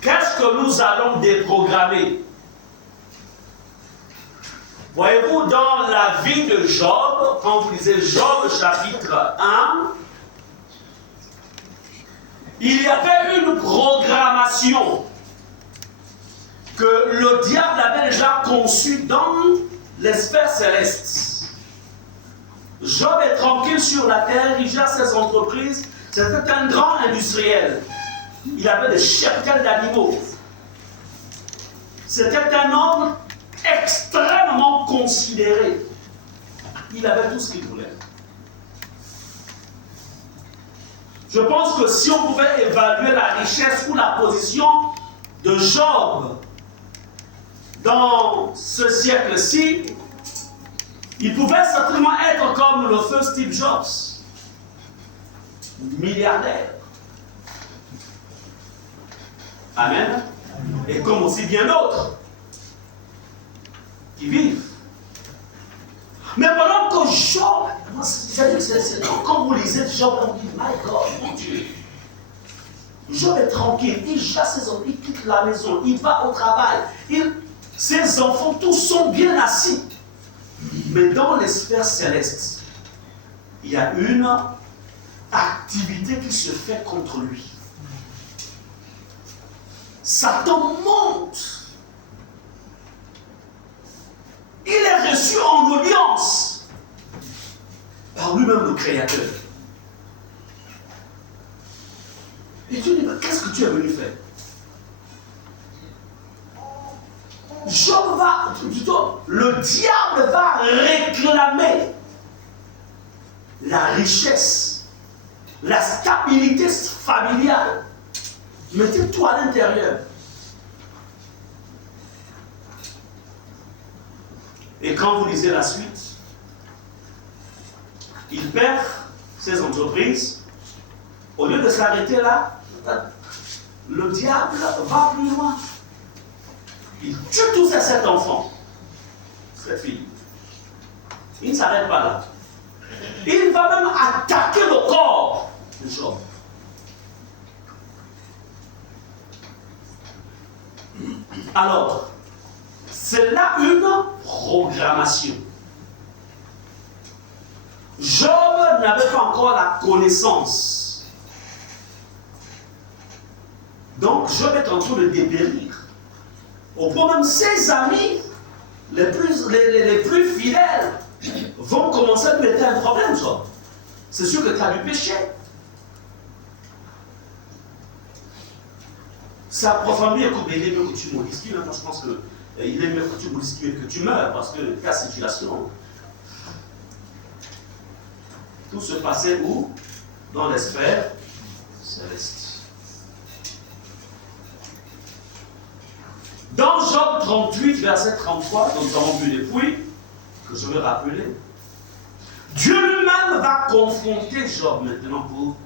Qu'est-ce que nous allons déprogrammer? Voyez-vous, dans la vie de Job, quand vous lisez Job chapitre 1, il y avait une programmation que le diable avait déjà conçue dans les sphères célestes. Job est tranquille sur la terre, il gère ses entreprises. C'était un grand industriel. Il avait des cheptels d'animaux. C'était un homme extrêmement considéré. Il avait tout ce qu'il voulait. Je pense que si on pouvait évaluer la richesse ou la position de Job dans ce siècle-ci, il pouvait certainement être comme le feu Steve Jobs, milliardaire. Amen. Et comme aussi bien d'autres qui vivent. Mais pendant que Job, quand vous lisez Job, on dit, my God, mon Dieu. Job est tranquille, il chasse ses enfants, il quitte la maison, il va au travail. Ses enfants, tous sont bien assis. Mais dans les sphères célestes, il y a une activité qui se fait contre lui. Satan monte. Il est reçu en audience par lui-même le Créateur. Et tu dis, mais qu'est-ce que tu es venu faire? Job va, plutôt, le diable va réclamer la richesse, la stabilité familiale. Mettez-toi à l'intérieur. Et quand vous lisez la suite, il perd ses entreprises. Au lieu de s'arrêter là, le diable va plus loin. Il tue tous ces 7 enfants, cette fille. Il ne s'arrête pas là. Il va même attaquer le corps de Job. Alors, c'est là une programmation. Job n'avait pas encore la connaissance. Donc, Job est en train de dépérir. Au point même, ses amis les plus fidèles vont commencer à lui mettre un problème, Job. C'est sûr que tu as du péché. Sa propre famille, écoute, il est mieux que tu mourisses. Moi, je pense qu'il est mieux que tu mourisses que tu meurs, parce que ta situation. Tout se passait où? Dans les sphères célestes. Dans Job 38, verset 33, dont nous avons vu depuis, que je vais rappeler, Dieu lui-même va confronter Job maintenant pour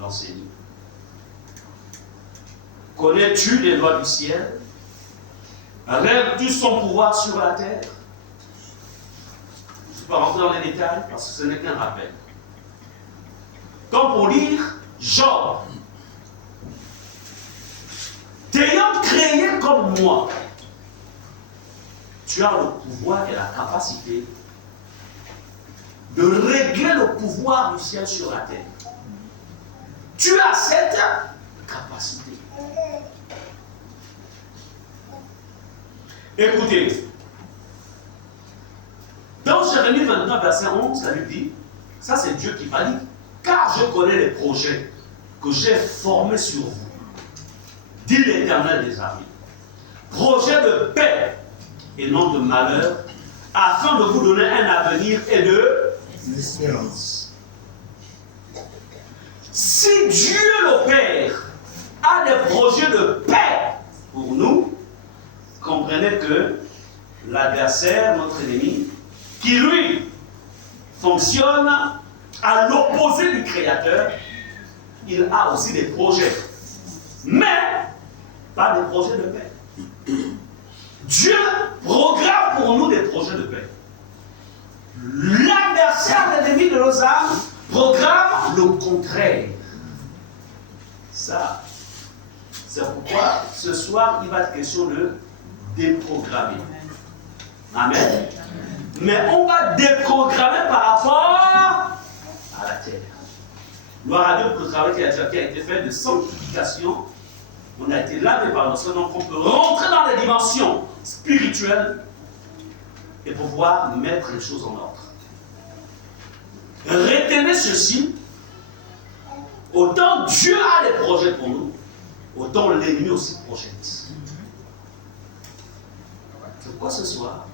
l'enseigner. Connais-tu les lois du ciel? Rêves-tu son pouvoir sur la terre? Je ne vais pas rentrer dans les détails parce que ce n'est qu'un rappel. Comme pour lire Job, t'ayant créé comme moi, tu as le pouvoir et la capacité de régler le pouvoir du ciel sur la terre. Tu as cette capacité. Écoutez, dans Jérémie 29, verset 11, ça lui dit, ça c'est Dieu qui m'a dit, car je connais les projets que j'ai formés sur vous, dit l'Éternel des armées. Projet de paix et non de malheur, afin de vous donner un avenir et de l'espérance. Si Dieu le Père a des projets de paix pour nous, comprenez que l'adversaire, notre ennemi, qui lui fonctionne à l'opposé du Créateur, il a aussi des projets. Mais pas des projets de paix. Dieu programme pour nous des projets de paix. L'adversaire, l'ennemi de nos âmes, programme le contraire. ça. C'est pourquoi ce soir, il va être question de déprogrammer. Amen. Mais on va déprogrammer par rapport à la terre. Gloire à Dieu pour le travail qui a été fait de sanctification. On a été lavé par le sang, donc on peut rentrer dans les dimensions spirituelles et pouvoir mettre les choses en ordre. Retenez ceci. Autant Dieu a des projets pour nous, autant l'ennemi aussi projette. C'est quoi ce soir?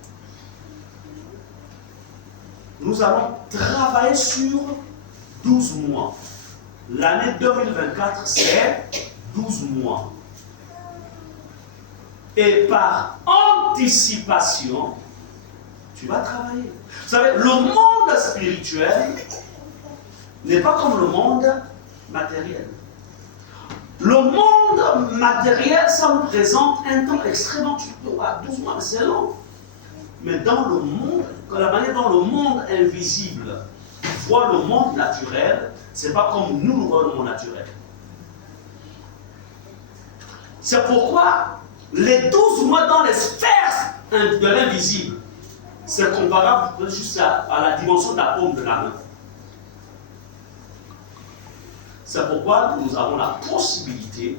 Nous allons travailler sur 12 mois. L'année 2024, c'est 12 mois. Et par anticipation, tu vas travailler. Vous savez, le monde spirituel n'est pas comme le monde matériel. Le monde matériel, ça nous présente un temps extrêmement, tu peux voir 12 mois, c'est long. Mais dans le monde, la manière dont le monde invisible voit le monde naturel, c'est pas comme nous voyons le monde naturel. C'est pourquoi les 12 mois dans les sphères de l'invisible, c'est comparable juste à la dimension de la paume de la main. C'est pourquoi nous avons la possibilité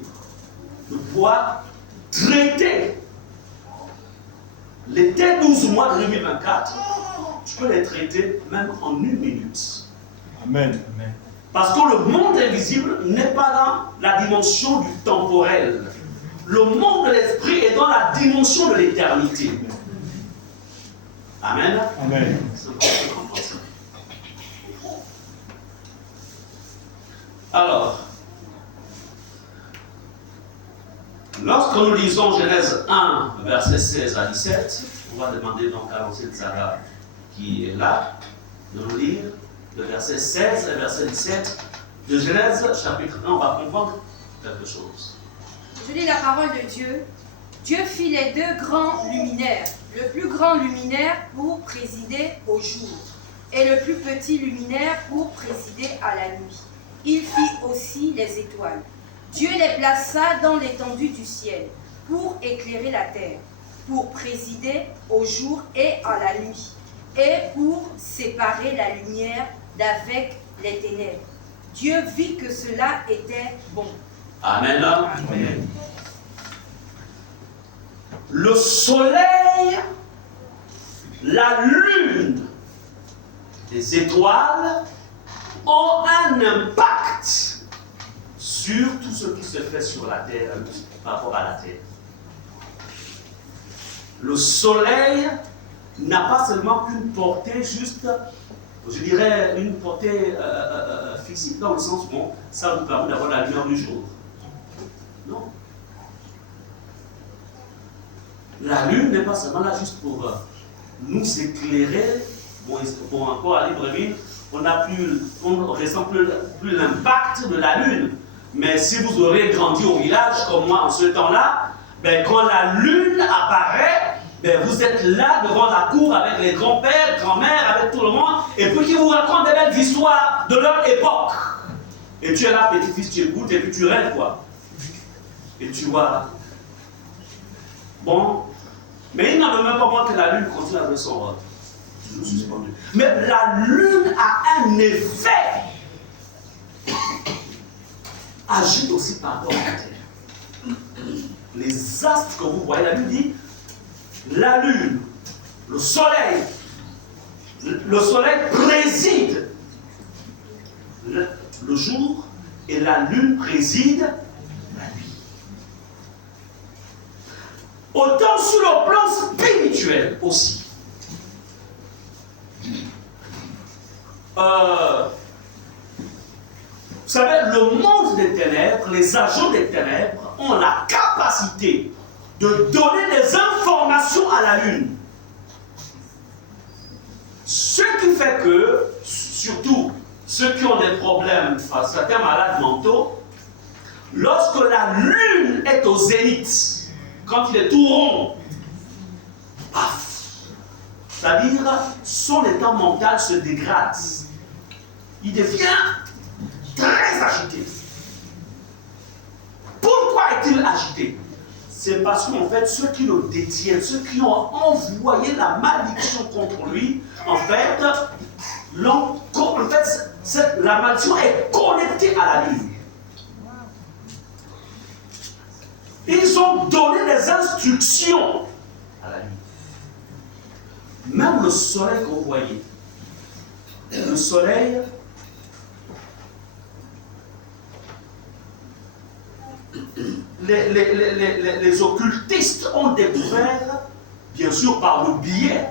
de pouvoir traiter les 12 mois de 2024. Tu peux les traiter même en 1 minute. Amen. Amen. Parce que le monde invisible n'est pas dans la dimension du temporel. Le monde de l'esprit est dans la dimension de l'éternité. Amen. Amen. Alors, lorsque nous lisons Genèse 1, versets 16 à 17, on va demander donc à l'ancienne Sarah qui est là de nous lire le verset 16 et verset 17 de Genèse chapitre 1. On va comprendre quelque chose. Je lis la parole de Dieu. Dieu fit les 2 grands luminaires, le plus grand luminaire pour présider au jour, et le plus petit luminaire pour présider à la nuit. Il fit aussi les étoiles. Dieu les plaça dans l'étendue du ciel, pour éclairer la terre, pour présider au jour et à la nuit, et pour séparer la lumière d'avec les ténèbres. Dieu vit que cela était bon. Amen. Amen. Le soleil, la lune, les étoiles ont un impact sur tout ce qui se fait sur la terre par rapport à la terre. Le soleil n'a pas seulement qu'une portée juste, je dirais, une portée physique, dans le sens où ça nous permet d'avoir la lumière du jour. Non. La lune n'est pas seulement là juste pour nous éclairer. Bon, encore à Libreville, on ne ressent plus l'impact de la lune. Mais si vous aurez grandi au village comme moi en ce temps-là, ben, quand la lune apparaît, ben, vous êtes là devant la cour avec les grands-pères, grand-mères, avec tout le monde, et puis qui vous racontent des belles histoires de leur époque. Et tu es là, petit-fils, tu écoutes, et puis tu rêves, quoi. Et tu vois. Bon, mais il n'en demeure pas moins que la lune continue avec son rôle. Toujours suspendu. Mais la lune a un effet. Agit aussi par rapport à la terre. Les astres que vous voyez, la Bible dit, la lune, le soleil préside le jour et la lune préside la nuit. Autant sur le plan spirituel aussi. Vous savez, le monde des ténèbres, les agents des ténèbres ont la capacité de donner des informations à la lune. Ce qui fait que, surtout ceux qui ont des problèmes, certains malades mentaux, lorsque la lune est au zénith, quand il est tout rond, paf, c'est-à-dire son état mental se dégrade. Il devient très agité. est-il agité? C'est parce qu'en fait, ceux qui le détiennent, ceux qui ont envoyé la malédiction contre lui, en fait, la malédiction est connectée à la lune. Ils ont donné des instructions à la lune. Même le soleil que vous voyez, le soleil, les occultistes ont découvert, bien sûr par le biais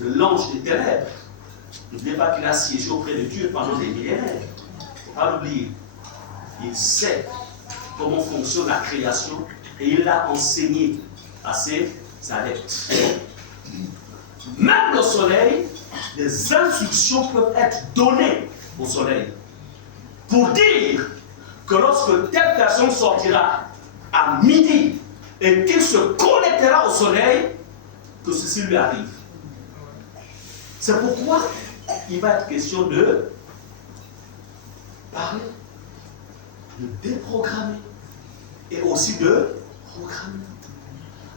de l'ange des ténèbres. N'oubliez pas qu'il a siégé auprès de Dieu pendant des millénaires. Il ne faut pas l'oublier. Il sait comment fonctionne la création et il l'a enseigné à ses adeptes. Même le soleil, des instructions peuvent être données au soleil pour dire que lorsque telle personne sortira à midi et qu'il se connectera au soleil, que ceci lui arrive. C'est pourquoi il va être question de parler, de déprogrammer et aussi de programmer.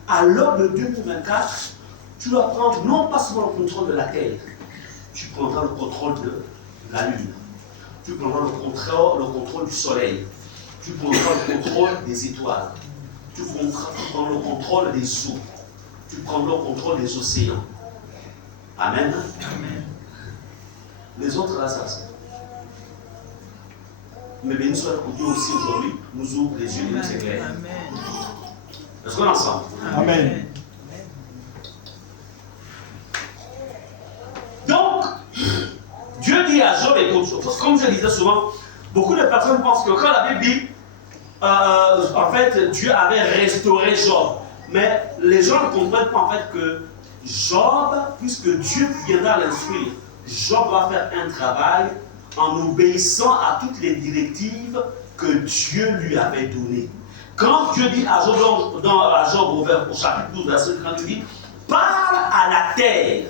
À l'heure de 2024, tu dois prendre non pas seulement le contrôle de la Terre, tu prendras le contrôle de la Lune, tu prendras le contrôle du Soleil, tu prendras le contrôle des étoiles, tu prendras le contrôle des eaux, tu prendras le contrôle des océans. Amen. Amen. Les autres là, ça c'est. Mais béni soit Dieu aussi aujourd'hui, nous ouvre les yeux et nous éclaire. Est-ce qu'on est ensemble? Amen. Donc, Dieu dit à Job, écoute, comme je disais souvent, beaucoup de personnes pensent que quand la Bible dit, en fait, Dieu avait restauré Job. Mais les gens ne comprennent pas en fait que Job, puisque Dieu viendra l'instruire, Job va faire un travail en obéissant à toutes les directives que Dieu lui avait données. Quand Dieu dit à Job, à Job au chapitre 12, verset 30, il dit, parle à la terre.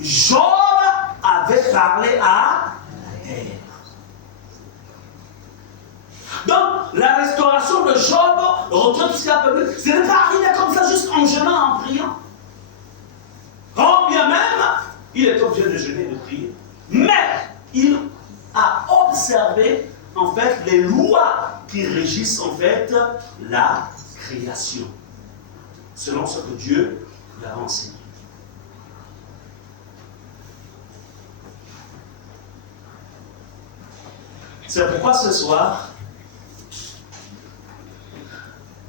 Job avait parlé à la terre. Donc, la restauration de Job retraite tout ce qu'il a perdu. Ce n'est pas arrivé comme ça, juste en jeûnant, en priant. Quand bien même, il est obligé de jeûner et de prier. Mais, il a observé, en fait, les lois qui régissent, en fait, la création. Selon ce que Dieu lui a enseigné. C'est pourquoi ce soir,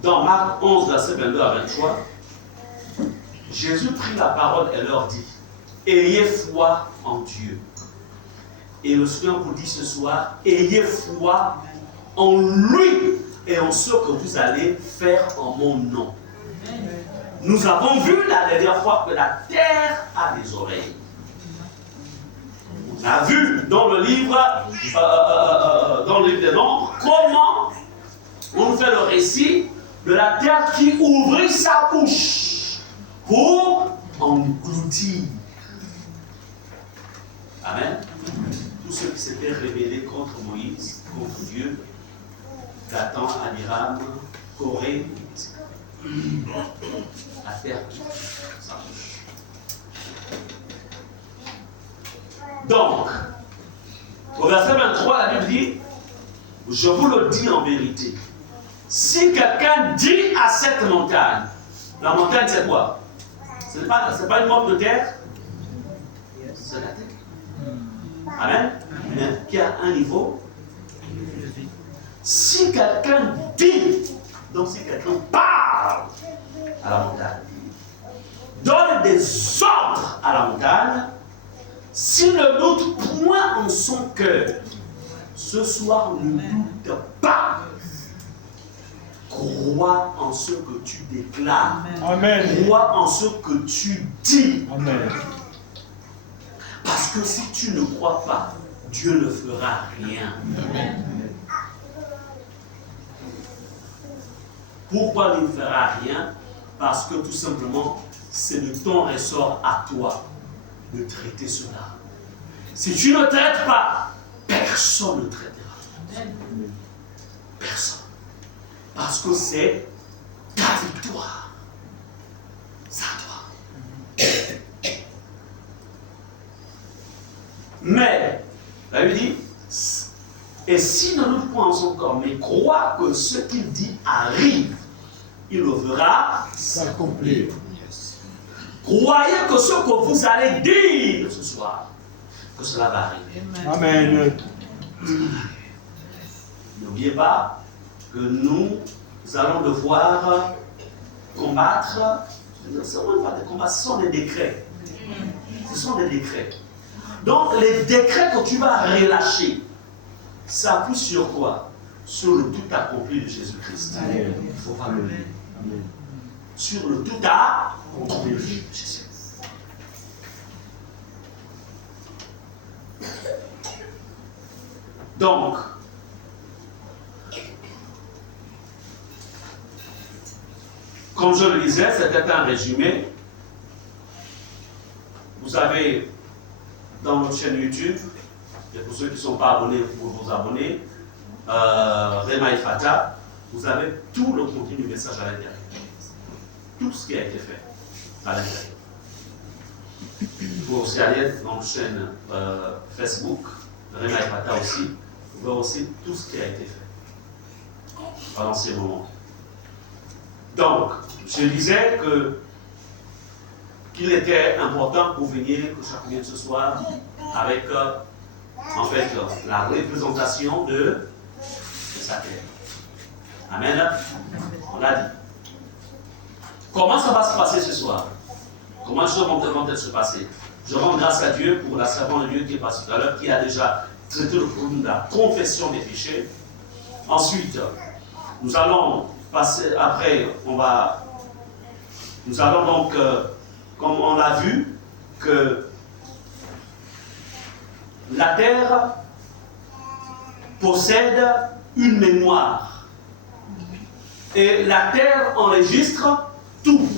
dans Marc 11, verset 22 à 23, Jésus prit la parole et leur dit, ayez foi en Dieu. Et le Seigneur vous dit ce soir, ayez foi en lui et en ce que vous allez faire en mon nom. Nous avons vu la dernière fois que la terre a des oreilles. On a vu dans le livre des Nombres comment on nous fait le récit de la terre qui ouvrit sa bouche pour engloutir. Amen. Tous ceux qui s'étaient rebellés contre Moïse, contre Dieu, Dathan, Abiram, Corée, la terre qui ouvrit sa bouche. Donc, au verset 23, la Bible dit, je vous le dis en vérité, si quelqu'un dit à cette montagne, la montagne c'est quoi? Ce n'est pas une montre de terre, c'est la terre. Amen. Mais qui a un niveau. Si quelqu'un dit, donc si quelqu'un parle à la montagne, donne des ordres à la montagne, s'il ne doute point en son cœur, ce soir ne doute pas. Crois en ce que tu déclares. Amen. Crois en ce que tu dis. Amen. Parce que si tu ne crois pas, Dieu ne fera rien. Amen. Pourquoi il ne fera rien? Parce que tout simplement, c'est de ton ressort à toi de traiter cela. Si tu ne traites pas, personne ne traitera. Personne. Parce que c'est ta victoire. C'est à toi. Mais, la Bible dit, et si ne doute point en son corps, mais croit que ce qu'il dit arrive, il le verra s'accomplir. Croyez que ce que vous allez dire ce soir, que cela va arriver. Amen. N'oubliez pas que nous allons devoir combattre. Ce ne sont même pas des combats, ce sont des décrets. Ce sont des décrets. Donc les décrets que tu vas relâcher s'appuient sur quoi? Sur le tout accompli de Jésus-Christ. Il faut pas le lire. Sur le tout accompli de Jésus. Donc, comme je le disais, c'était un résumé. Vous avez dans notre chaîne YouTube, et pour ceux qui ne sont pas abonnés, vous pouvez vous abonner, Rema Ephata, vous avez tout le contenu du message à l'intérieur. Tout ce qui a été fait à l'intérieur. Vous pouvez aussi aller dans notre chaîne Facebook, Rema Ephata aussi, vous verrez aussi tout ce qui a été fait pendant ces moments. Donc, je disais qu'il était important pour venir, que chacun vienne ce soir, avec en fait la représentation de sa terre. Amen. On l'a dit. Comment ça va se passer ce soir? Comment les choses vont se passer? Je rends grâce à Dieu pour la servante de Dieu qui est passée tout à l'heure, qui a déjà traité le problème de la confession des péchés. Ensuite, nous allons passer, après, nous allons donc, comme on l'a vu, que la terre possède une mémoire. Et la terre enregistre tout.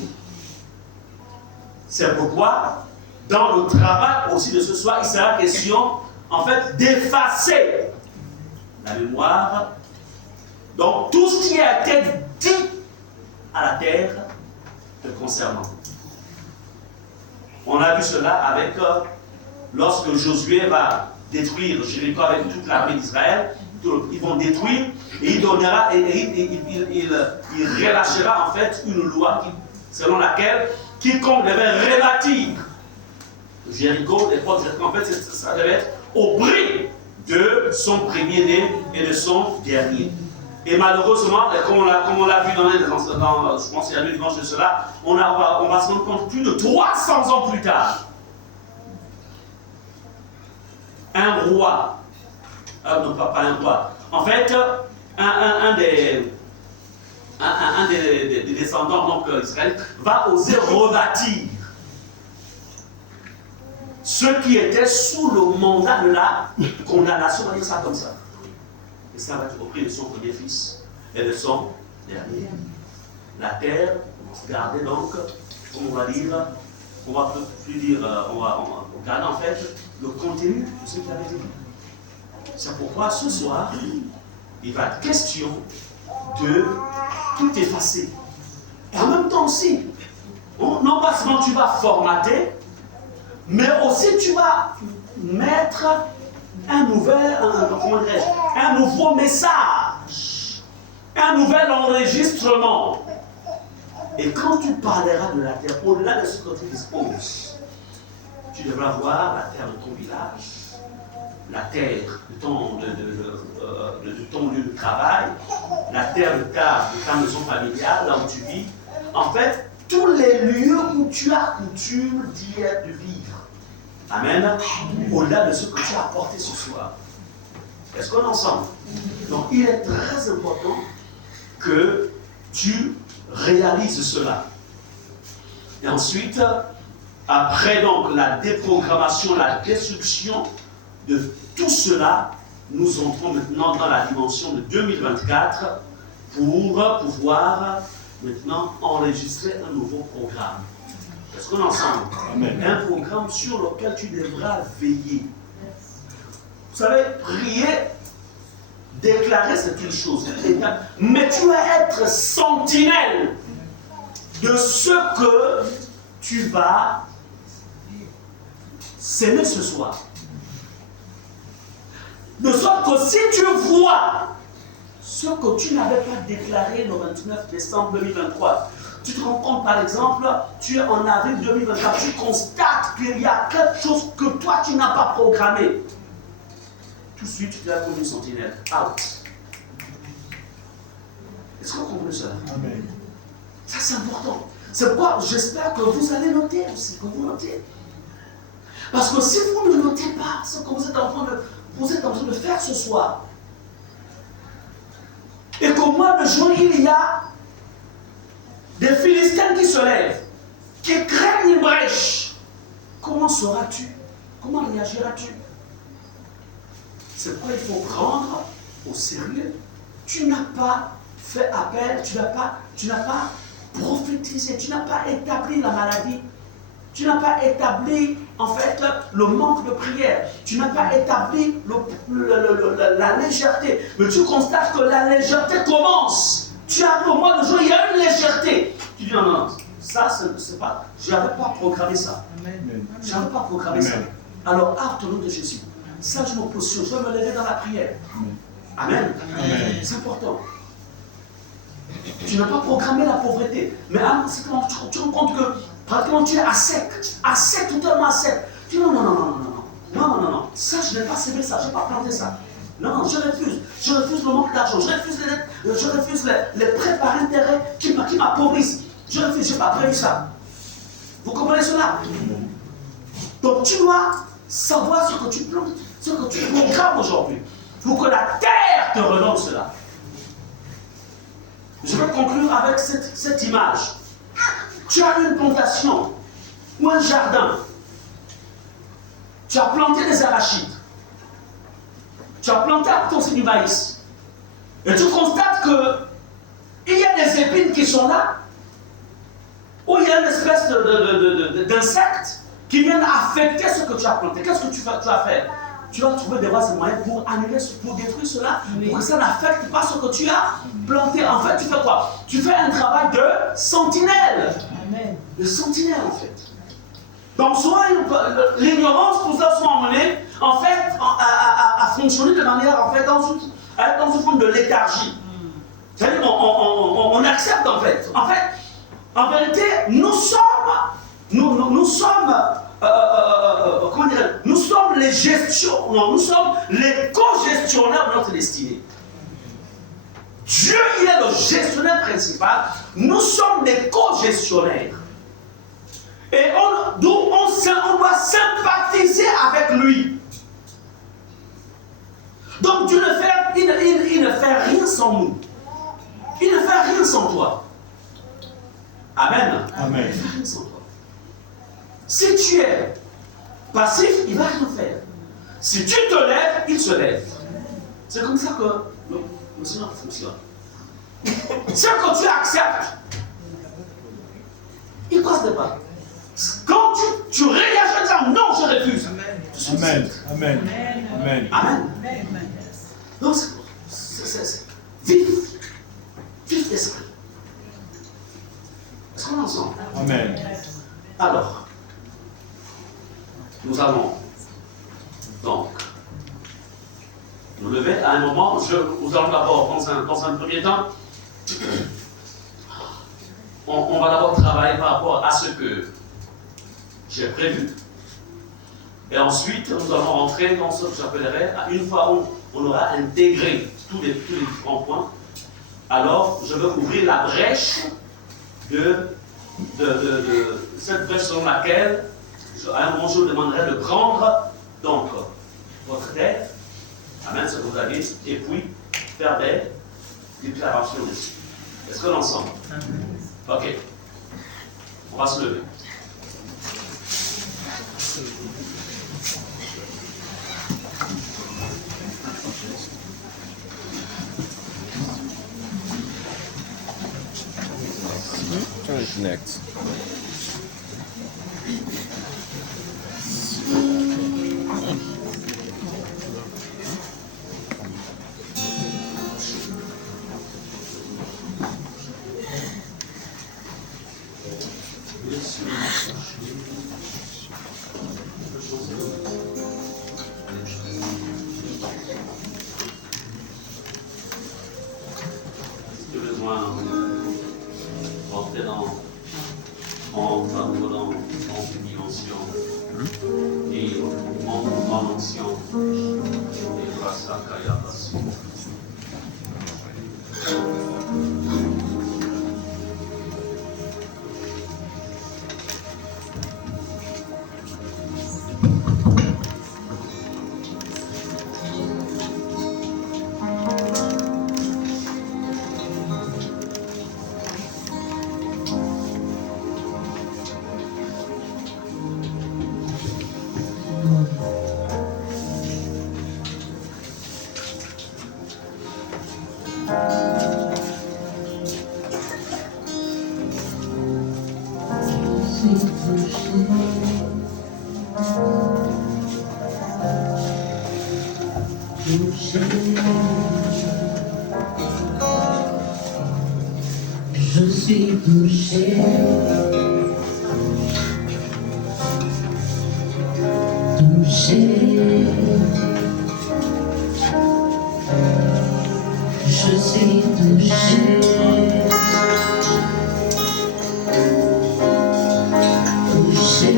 C'est pourquoi, dans le travail aussi de ce soir, il sera question, en fait, d'effacer la mémoire. Donc, tout ce qui a été dit à la terre te concernant. On a vu cela avec, lorsque Josué va détruire Jéricho avec toute l'armée d'Israël, ils vont détruire et il donnera, il relâchera en fait une loi selon laquelle quiconque devait rebâtir Jéricho, l'époque Jéricho, en fait, ça devait être au prix de son premier-né et de son dernier. Et malheureusement, comme on l'a vu dans je pense qu'il y a 2 dimanches de cela, on va se rendre compte plus de 300 ans plus tard. Un roi, non pas un roi, en fait, un des descendants donc israéliens va oser rebâtir ceux qui étaient sous le mandat de la condamnation, on va dire ça comme ça. Et ça va être au prix de son premier fils et de son dernier. La terre, regardez donc, comme on va dire, on va plus dire, on va regarder en fait le contenu de ce qui avait été dit. C'est pourquoi ce soir, il va être question de tout effacer. Et en même temps aussi, non pas seulement tu vas formater, mais aussi tu vas mettre un nouveau message, un nouvel enregistrement. Et quand tu parleras de la terre, au-delà de ce que tu disposes, tu devras voir la terre de ton village, la terre de ton lieu de travail, la terre de ta maison familiale, là où tu vis. En fait, tous les lieux où tu as coutume de vivre. Amen. Au-delà de ce que tu as apporté ce soir. Est-ce qu'on est ensemble? Donc, il est très important que tu réalises cela. Et ensuite, après donc la déprogrammation, la destruction de tout cela, nous entrons maintenant dans la dimension de 2024 pour pouvoir maintenant enregistrer un nouveau programme. Est-ce qu'on est ensemble? Amen. Un programme sur lequel tu devras veiller. Vous savez, prier Déclarer, c'est une chose. Mais tu vas être sentinelle de ce que tu vas s'aimer ce soir. De sorte que si tu vois ce que tu n'avais pas déclaré le 29 décembre 2023, tu te rends compte, par exemple, tu es en avril 2024, tu constates qu'il y a quelque chose que toi tu n'as pas programmé. Tout de suite, tu te lèves comme une sentinelle. Out. Est-ce que vous comprenez cela? Amen. Ça, c'est important. C'est pourquoi j'espère que vous allez noter aussi, que vous notez. Parce que si vous ne notez pas ce que vous êtes en train de faire ce soir, et qu'au mois de juin, il y a des Philistins qui se lèvent, qui craignent une brèche, comment seras-tu? Comment réagiras-tu? C'est pourquoi il faut prendre au sérieux. Tu n'as pas fait appel, tu n'as pas prophétisé, tu n'as pas établi la maladie, tu n'as pas établi en fait le manque de prière, tu n'as pas établi la légèreté, mais tu constates que la légèreté commence. Tu arrives au mois de juin, il y a une légèreté. Tu dis non, ça c'est pas, je n'avais pas programmé ça. Je n'avais pas programmé ça. Alors, au nom de Jésus, ça je me positionne, je vais me lever dans la prière. Amen. Amen. C'est important. Tu n'as pas programmé la pauvreté. Mais tu te rends compte que pratiquement tu es à sec, totalement à sec. Tu dis non. Ça, je n'ai pas semé ça, je n'ai pas planté ça. Non, je refuse. Je refuse le manque d'argent. Je refuse les prêts par intérêt qui m'appauvrissent. Je refuse, je n'ai pas prévu ça. Vous comprenez cela? Donc tu dois savoir ce que tu plantes, ce que tu programmes aujourd'hui, pour que la terre te redonne cela. Je vais conclure avec cette image. Tu as une plantation ou un jardin. Tu as planté des arachides. Tu as planté à côté aussi du maïs. Et tu constates qu'il y a des épines qui sont là, ou il y a une espèce d'insectes qui viennent affecter ce que tu as planté. Qu'est-ce que tu vas faire? Tu vas trouver des voies et moyens pour annuler, pour détruire cela, pour que ça n'affecte pas ce que tu as planté. En fait, tu fais quoi? Tu fais un travail de sentinelle. Amen. De sentinelle, en fait. Donc, souvent, l'ignorance nous a souvent amené, en fait, à fonctionner de manière, en fait, dans une forme de léthargie. C'est-à-dire on accepte, en fait. En vérité, nous sommes comment dire, nous sommes les co-gestionnaires de notre destinée. Dieu, il est le gestionnaire principal. Nous sommes des co-gestionnaires. Et on doit sympathiser avec lui. Donc Dieu il ne fait rien sans nous. Il ne fait rien sans toi. Amen. Amen. Il ne fait rien sans toi. Si tu es passif, il ne va rien faire. Si tu te lèves, il se lève. C'est comme ça que le Seigneur fonctionne. Ce que tu acceptes, il passe des pas. Quand tu réagis en disant non, je refuse. Amen. Amen. Amen. Amen. Donc, c'est vif d'esprit. Est-ce qu'on est ensemble? Amen. Alors, nous allons donc nous lever à un moment. Nous allons d'abord, dans un premier temps, on va d'abord travailler par rapport à ce que j'ai prévu. Et ensuite, nous allons rentrer dans ce que j'appellerais, une fois où on aura intégré tous les différents points, alors je vais ouvrir la brèche de cette brèche selon laquelle, à un moment, je vous demanderai de prendre donc votre tête, amen, ce que vous avez, et puis faire des déclarations dessus. Est-ce que l'ensemble? Ok. On va se lever. Try to connect. rejoindre, rentrer dans une dimension et en ancien et grâce à Kayabas. Je suis touché, touché. Je suis touché, touché.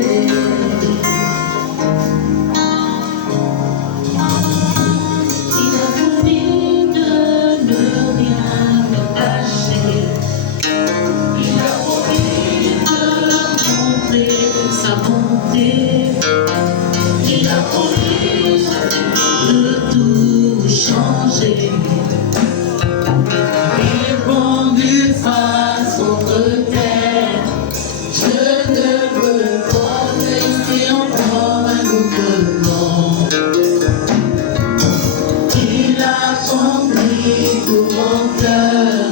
Il a promis de ne rien me cacher. Il a promis de montrer sa bonté. Il a promis de tout changer. Il est rendu face contre terre. Je ne veux pas rester encore un autre nom. Il a accompli tout mon cœur.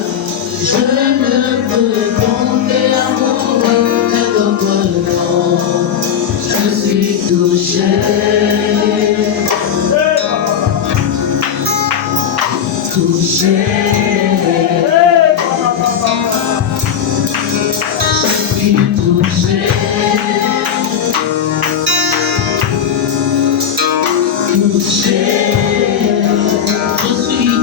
Je ne peux compter amoureux que d'autres noms. Je suis touché, touché. Je suis touché, touché. Je suis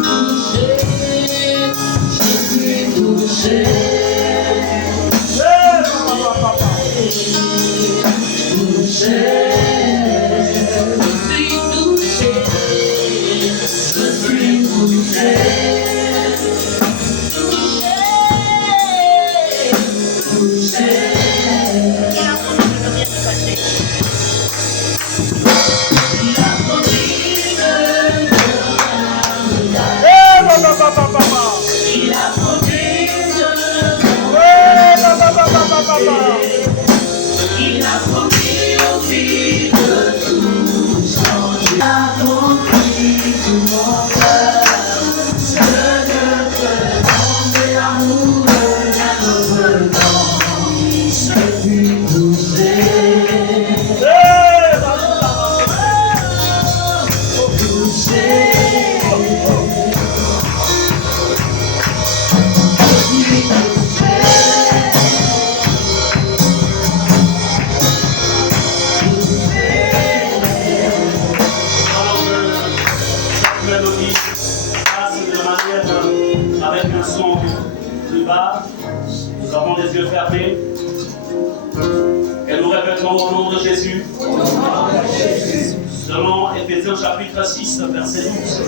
touché, je suis touché. Il a promis il a promis aussi de tout changer. Il a compris tout mon cœur. Je ne peux tomber amoureux d'un autre nom. Je suis touché, touché. Avec un son plus bas, nous avons les yeux fermés et nous répétons au nom de Jésus. Selon Éphésiens chapitre 6, verset 12.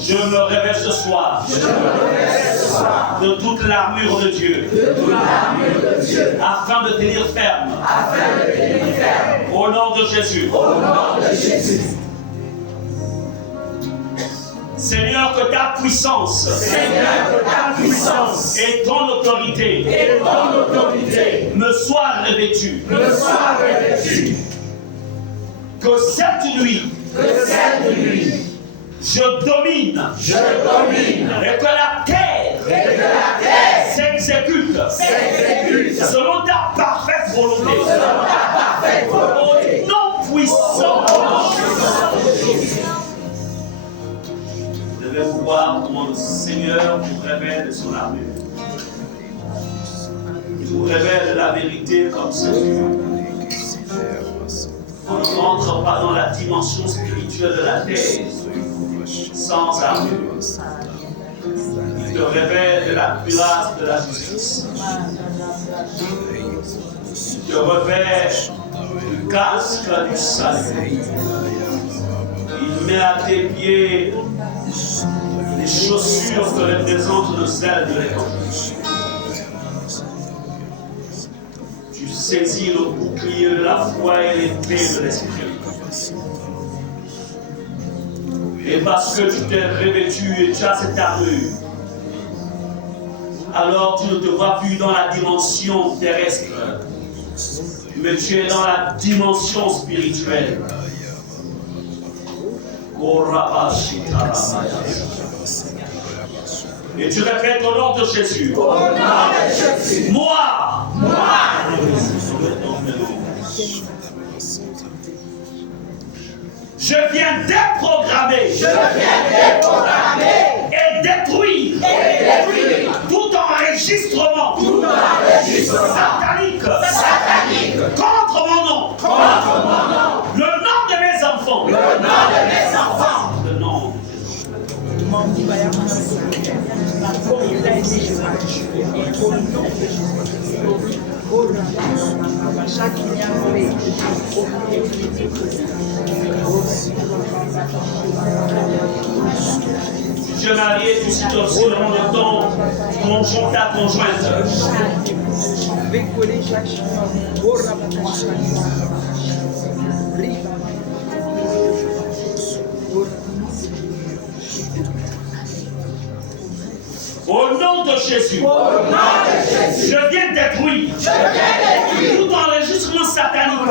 Je me révèle ce soir de toute l'armure de Dieu afin de tenir ferme au nom de Jésus. Seigneur, que ta puissance et ton autorité me soient revêtues. Que cette nuit, je domine et que la terre s'exécute selon ta parfaite volonté. Au nom puissant de Jésus. Vous devez voir comment le Seigneur vous révèle son armure. Il vous révèle la vérité comme c'est Dieu. On ne rentre pas dans la dimension spirituelle de la terre sans armure. te révèle de la grâce de la justice. Te revêt du casque du salut. Il met à tes pieds les chaussures que représentent le zèle de l'évangile. Tu saisis le bouclier de la foi et l'épée de l'esprit. Et parce que tu t'es revêtu et tu as cette armure, alors tu ne te vois plus dans la dimension terrestre, mais tu es dans la dimension spirituelle. Et tu répètes au nom de Jésus. Au nom de Jésus. Moi. Je viens déprogrammer. Et détruire. Tout enregistrement. Satanique. Contre mon nom. Le nom de mes enfants. Le nom de mes enfants. Tu es marié, tu cites aussi le nom de ton conjoint, ta conjointe. Au nom de Jésus, je viens détruire tout enregistrement satanique.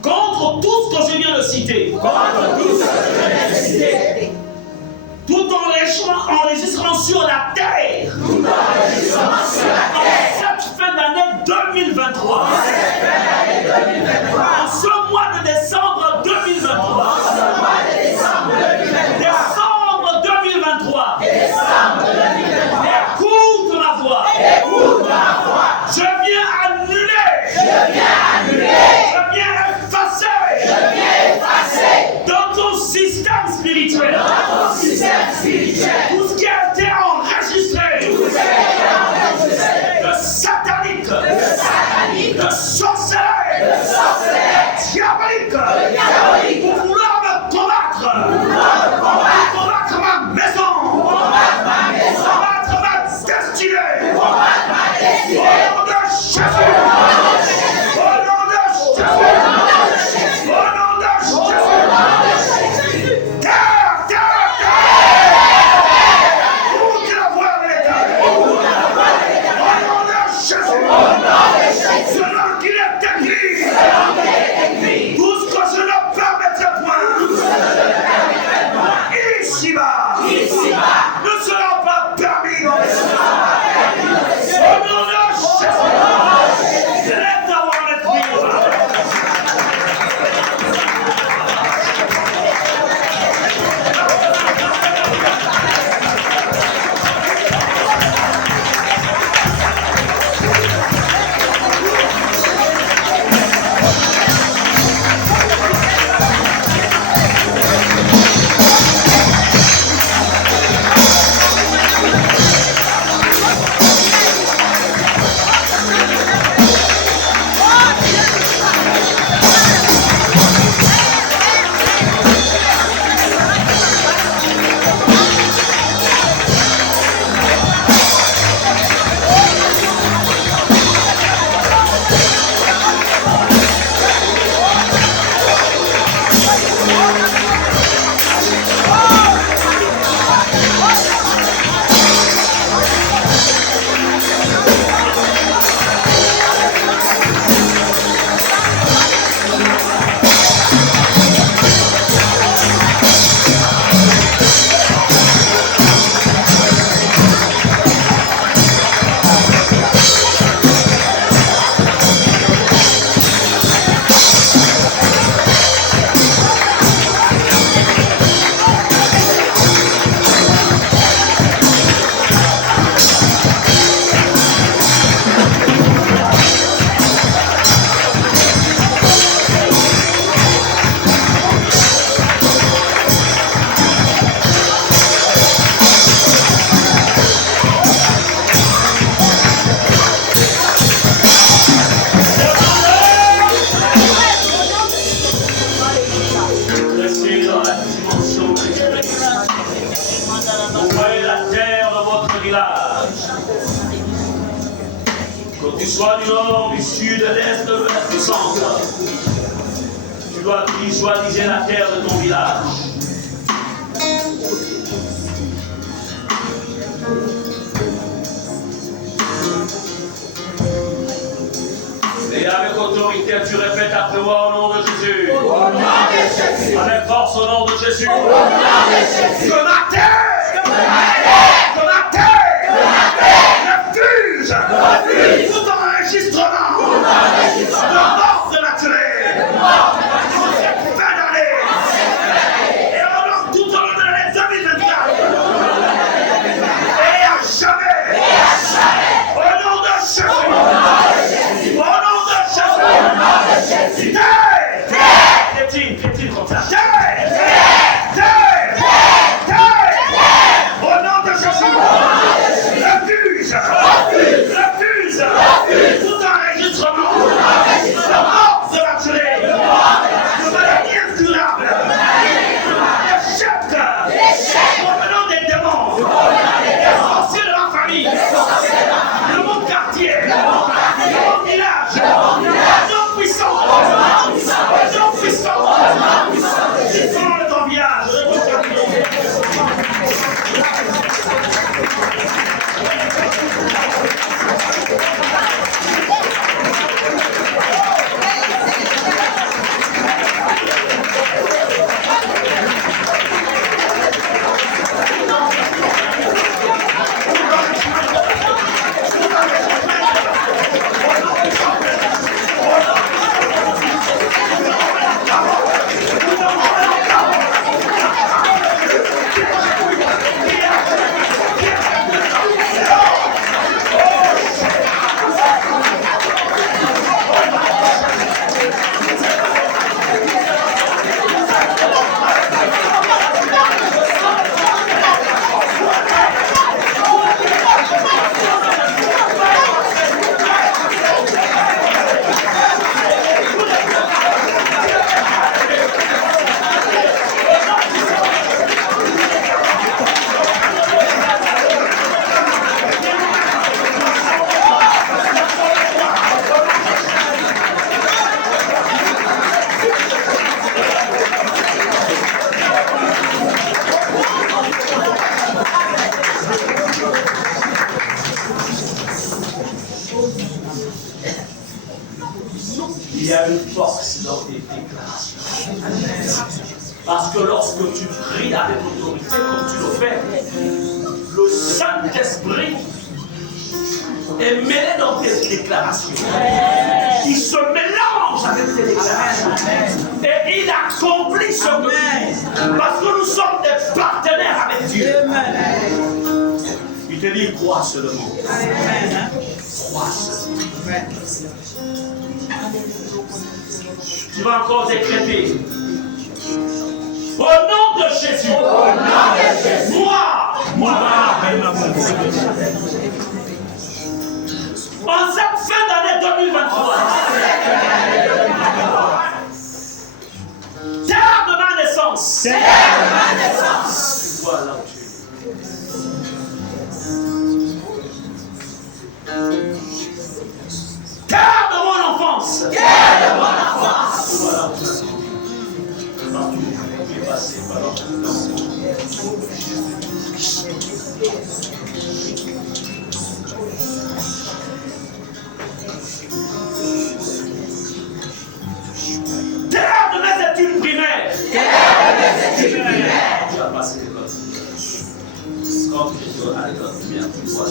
Contre tout ce que je viens de citer. Tout enregistrement sur la terre. En cette fin d'année 2023. En ce mois de décembre 2023. Décembre 2023. Écoute ma voix. Je viens annuler. Je viens effacer. Dans ton système spirituel. Tout ce qui a été enregistré. De satanique. De sorcellerie. Diabolique. Que tu sois du nord, du sud, de l'est, de l'ouest, du centre. Tu dois visualiser la terre de ton village. Et avec autorité, tu répètes après moi au nom de Jésus. Au nom de Jésus. Avec force au nom de Jésus. Au nom de Jésus. Que ma terre, refuse tout enregistrement de mort naturelle. Fin d'année. Et alors tout au long de l'année 2024. Et à jamais. Au nom de Jésus. Au nom de Jésus. Terre. Piétine comme ça. Terre. Au nom de Jésus. Refuse tout enregistrement de mort de naturelle. De maladie incurable. D'échec. Provenant des démons. Des sorciers de ma famille. De mon quartier. De mon village. De mon puissant. De mon puissant. De ton village. Il y a une force dans tes déclarations. Parce que lorsque tu pries avec autorité, comme tu le fais, le Saint-Esprit est mêlé dans tes déclarations. Il se mélange avec tes déclarations. Et il accomplit ce que tu dis. Parce que nous sommes des partenaires avec Dieu. Il te dit, crois seulement. Crois seulement. Tu vas encore décréter. Au nom de Jésus. Moi. En cette fin d'année 2023. Terre de ma naissance. Voilà où tu es. Terre de mon enfance. Voilà où tu es. Partout où tu es passé, pendant tout le temps. Terre de mes études primaires. Tu as passé l'école. Quand tu étais à l'école, tu viens, tu vois.